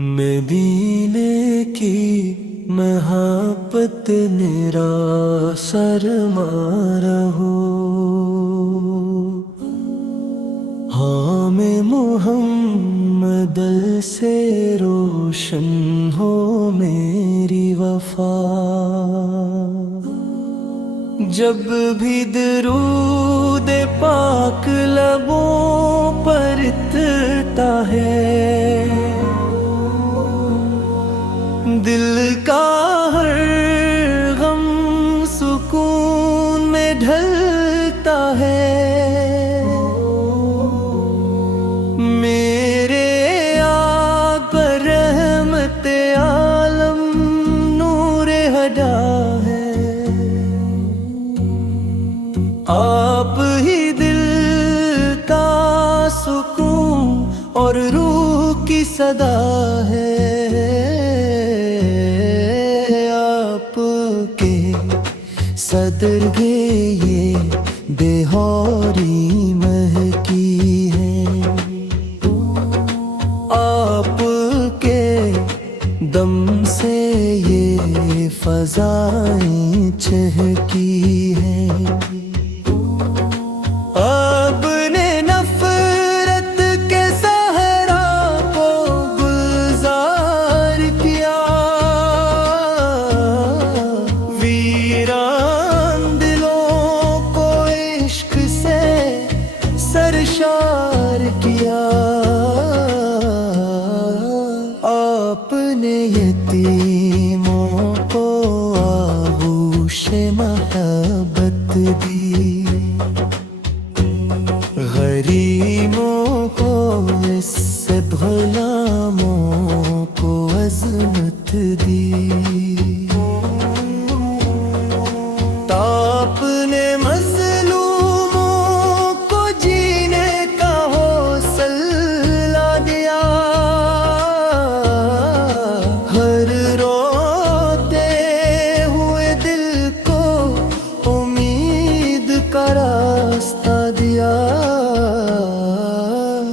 मदीने की महापत निरासर मारहो, हाँ मैं मोहम्मद से रोशन हो मेरी वफा। जब भी दरूद पाक लबों पर इतरता है, दिल का हर गम सुकून में ढलता है। मेरे आका रहमत आलम नूरे हदा है, आप ही दिल का सुकून और रूह की सदा है। सदरगे ये बेहौरी महकी है, आपके दम से ये फज़ाएं चहकी है। आपने नफरत के सहरा को गुलजार किया, सरशार किया। आपने यतीमों को आगोशे महब्बत दी, गरीबों को इज्जत, गुलामों को अज़मत दी। आपने रास्ता दिया,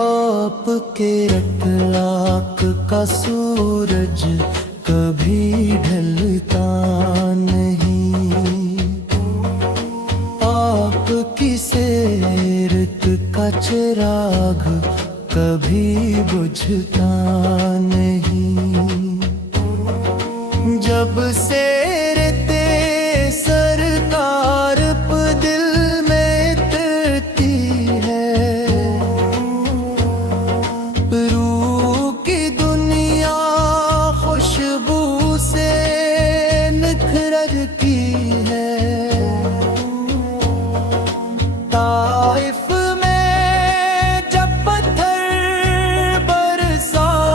आपके अखलाक का सूरज कभी ढलता नहीं, आपकी सीरत का चिराग कभी बुझता नहीं। जब से सरकार दिल में उतरती है, रूह की दुनिया खुशबू से निखरती है। ताइफ में जब पत्थर बरसाएंगे,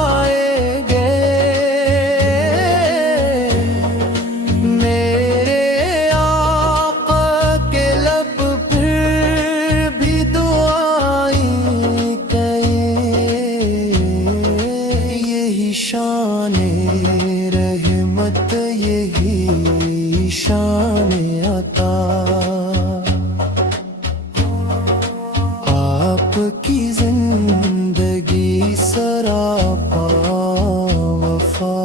शाने रहमत यही शाने अता, आपकी जिंदगी सरापा वफा।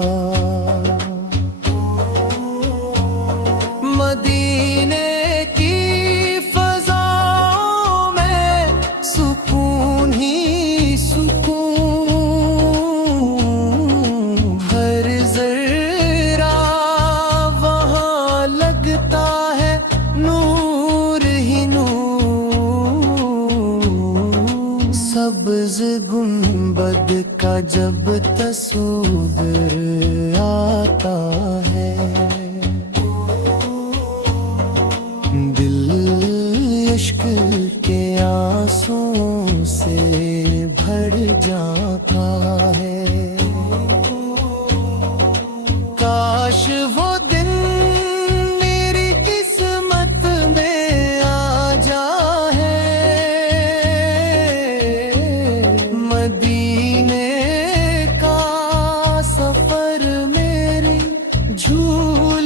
मदीने की फज़ाओं में सुकून ही सुकून, सब्ज़ गुंबद का जब तस्वीर आता है, दिल इश्क के आंसुओं से भर जाता है। काश वो दिन मेरी किस्मत में आ जाए, मदीने का सफर मेरी झूठ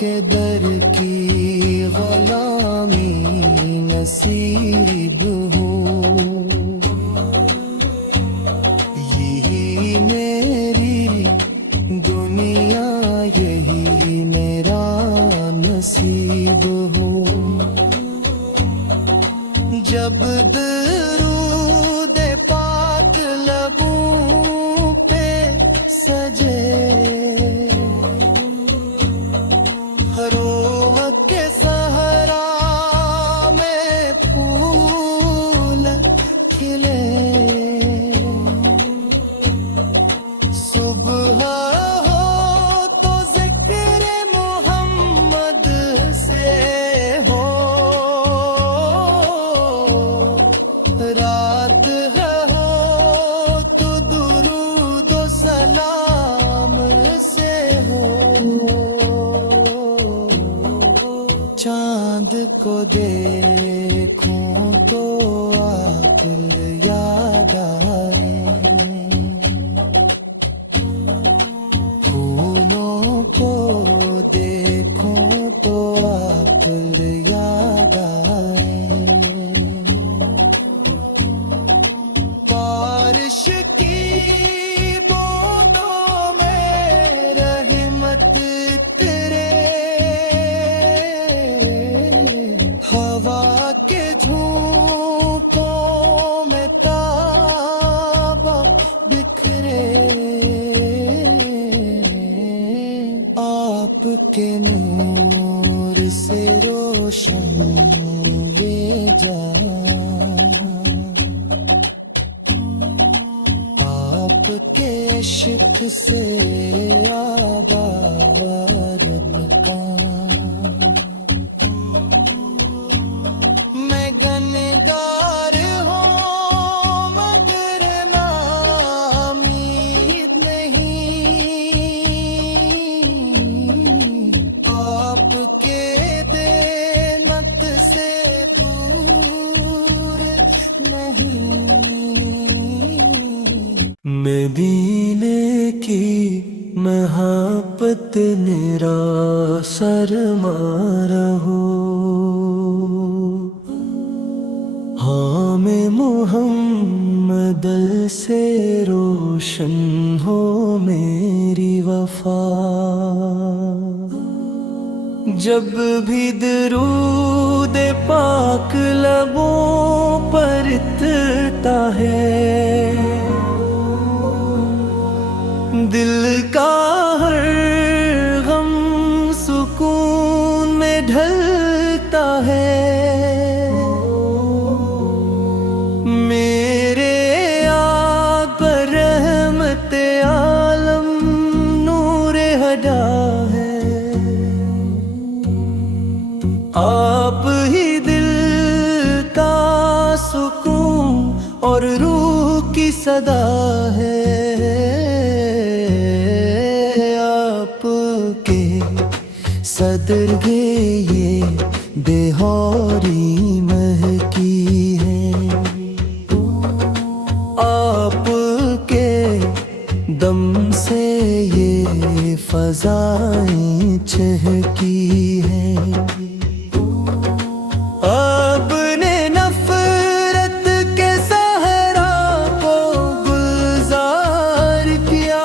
के दर की गुलामी नसीब हो, यही मेरी दुनिया यही मेरा नसीब हो। जब दरूद पाक लबों पे सजे, रोह के सहरा में फूल खिले, सुबह हो तो जिक्र मोहम्मद से हो, रात है हो तो दुरूद व सलाम से हो। चांद को देखूं तो आप याद आए, फूलों को देखूं तो आप याद आए, बारिश की बूंदों में रहमत तेरे, हवा के झोंकों में ताबा बिखरे, आपके नूर से रोशन ये जान, आपके इश्क से आबाद मकान। मैं गनगार हूँ मगर नामीद नहीं, आपके देमत से दूर नहीं। मदीने की महापत निरासर मारहो, हाँ मैं मोहम्मद से रोशन हो मेरी वफा। जब भी दरूद पाक लबों पर इतरता है, दिल का हर गम सुकून में ढलता है। मेरे आग पर रहमत आलम नूरे हदा है, आप ही दिल का सुकून और रूह की सदा है। आपके सदरगे ये बेहौरी महकी है, आपके दम से ये फज़ाएं चहकी हैं। आपने नफरत के सहरा को गुलजार किया,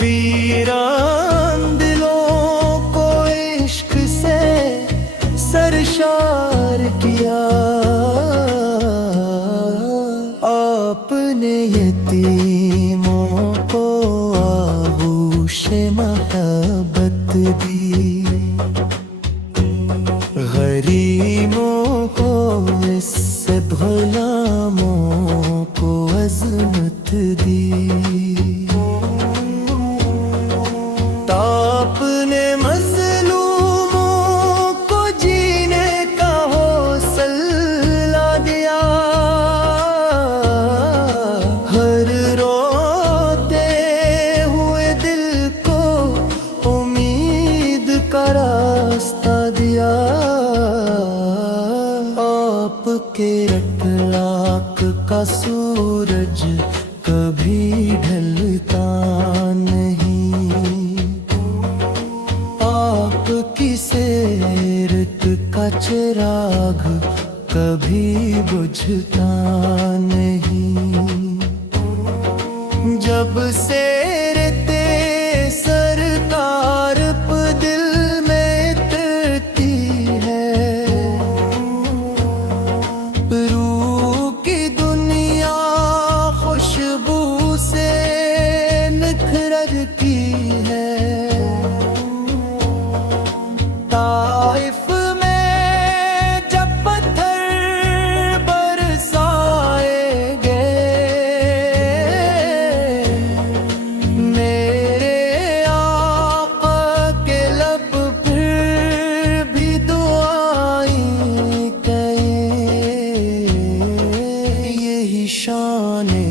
वीरान दिलों को इश्क से सरशार किया। आपने यतीमों को आगोशे मोहब्बत दी, गरीबों को इससे गुलामों को अज़मत दी। आपने मज़लूमों को जीने का हौसला दिया, हर रोते हुए दिल को उम्मीद का रास्ता दिया। आपके अखलाक का सूरज कभी ढलता नहीं, चिराग कभी बुझता नहीं। जब से रेते सरकार पे दिल में तरती है, रूह की दुनिया खुशबू से निखरती है। ताइफ में जब पत्थर बरसाए गए, मेरे आका के लब फिर भी दुआएं कहे। यही शाने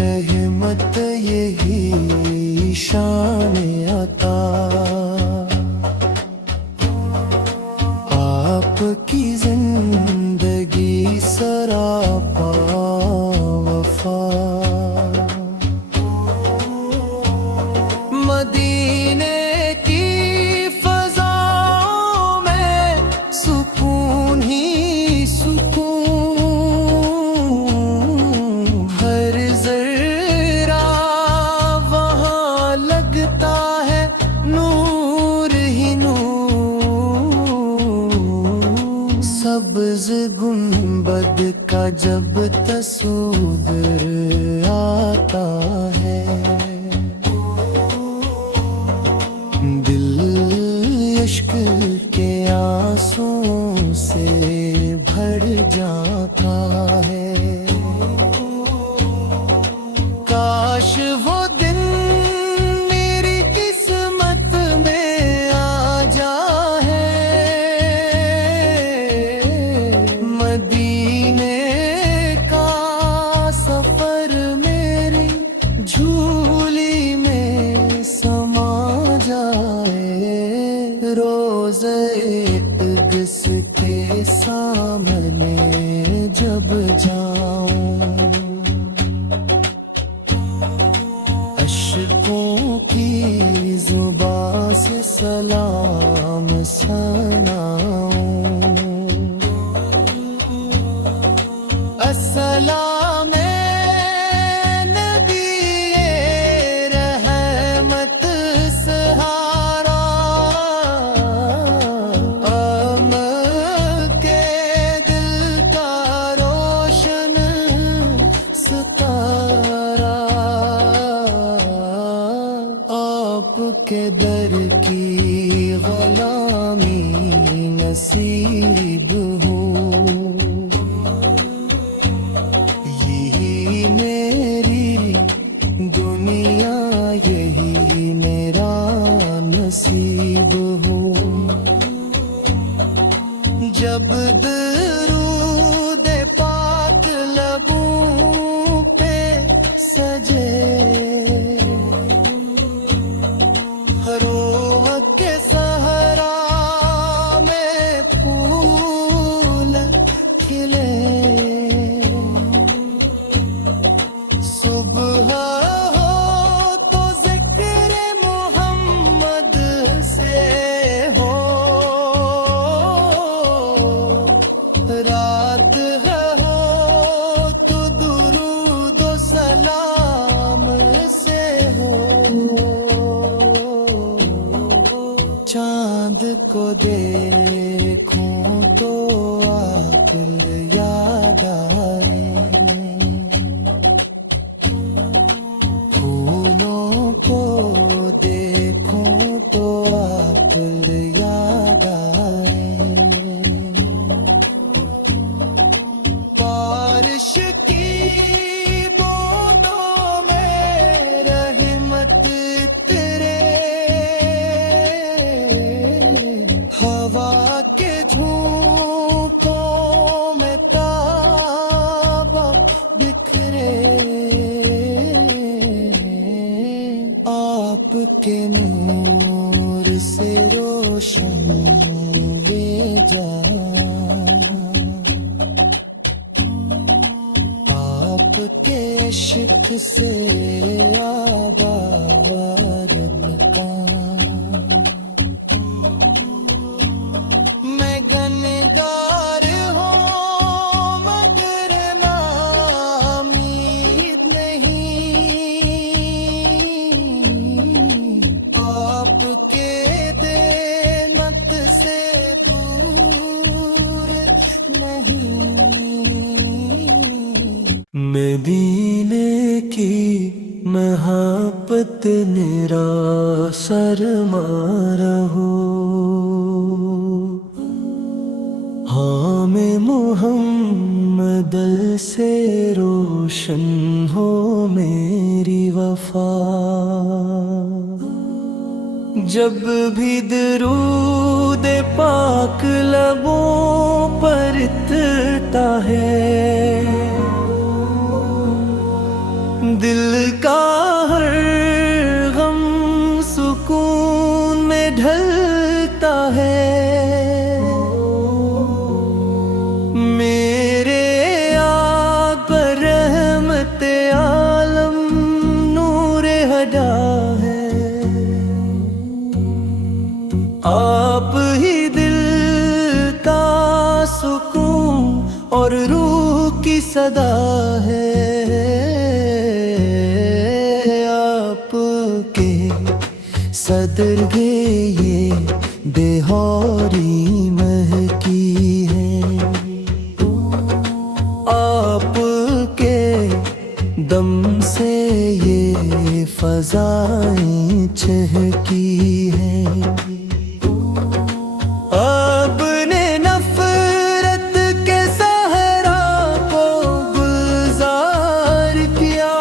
रहमत, यही शाने अता, आपकी जिंदगी सरापा वफा। मदीने की फज़ाओं में सुकून ही सुकून, हर ज़रा वहाँ लगता है नूर ही नूर। सब्ज़ गुंबद का जब तस्वीर आता है, दिल इश्क के आंसुओं से भर जाता है। काश वो दिन मेरी किस्मत में आ जाए, मदीने का सफर मेरी झूली में समा जाए। रोज़े इक़्स के सामने जब जाऊं, अश्कों की ज़ुबां से सलाम सुनाऊं। अस्सलाम नबी रहमत सहारा, के दिल का रोशन सितारा। आपके दर की गुलामी नसीब हो, यही मेरी दुनिया, यही मेरा नसीब हो। जब दरूद पाक लबों पे सजे, रूह के सहरा में फूल खिले, सुबह हो तो ज़िक्र मोहम्मद से हो, रात हो तो दुरूद व सलाम से हो। चाँद को देखूं तो आक़िल याद आए, फूलों को देखूं तो आक़िल याद आए। बारिश की बूंदों में रहमत तेरे, हवा के झोंकों में ताबा बिखरे। आपके नूर से रोशन ये जान, आपके इश्क से आबाद मकान। मैं गन निरासर रहो। हाँ मैं मोहम्मद से रोशन हो मेरी वफा। जब भी दरूद पाक लबों पर इतरता है, दिल का हर गम सुकून में ढलता है। मेरे आका पर रहमत आलम नूरे हदा है। आप ही दिल का सुकून और रूह की सदा है। आपके सदरगे ये बेहौरी महकी है। आपके दम से ये फज़ाएं चहकी हैं। आपने नफरत के सहरा को गुलजार किया।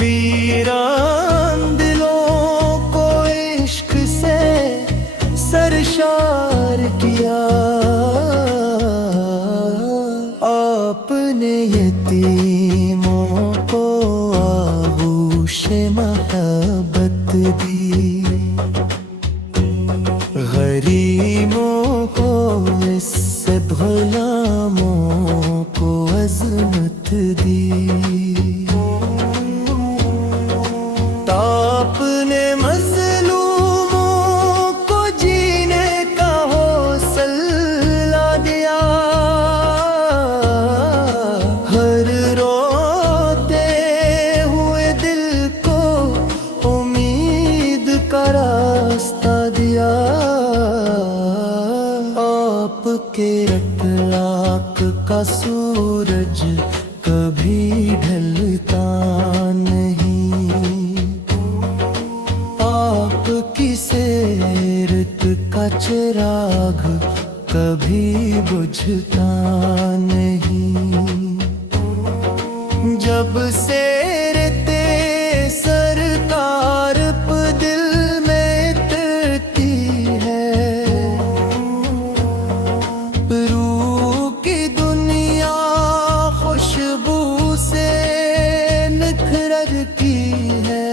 वीरान दिलों को इश्क से सरशार किया। आपने यतीमों को आगोशे मोहब्बत दी। गरीबों को इससे गुलामों को अज़मत दी। आपने मज़लूमों को जीने का हौसला दिया। हर रोते हुए दिल को उम्मीद का रास्ता दिया। आपके रटलाक का सूरज कभी ढलता नहीं। आपकी सीरत का चिराग कभी बुझता नहीं। जब से रहते सरकार पे दिल में तरती है। रूह की दुनिया खुशबू से निखरती है।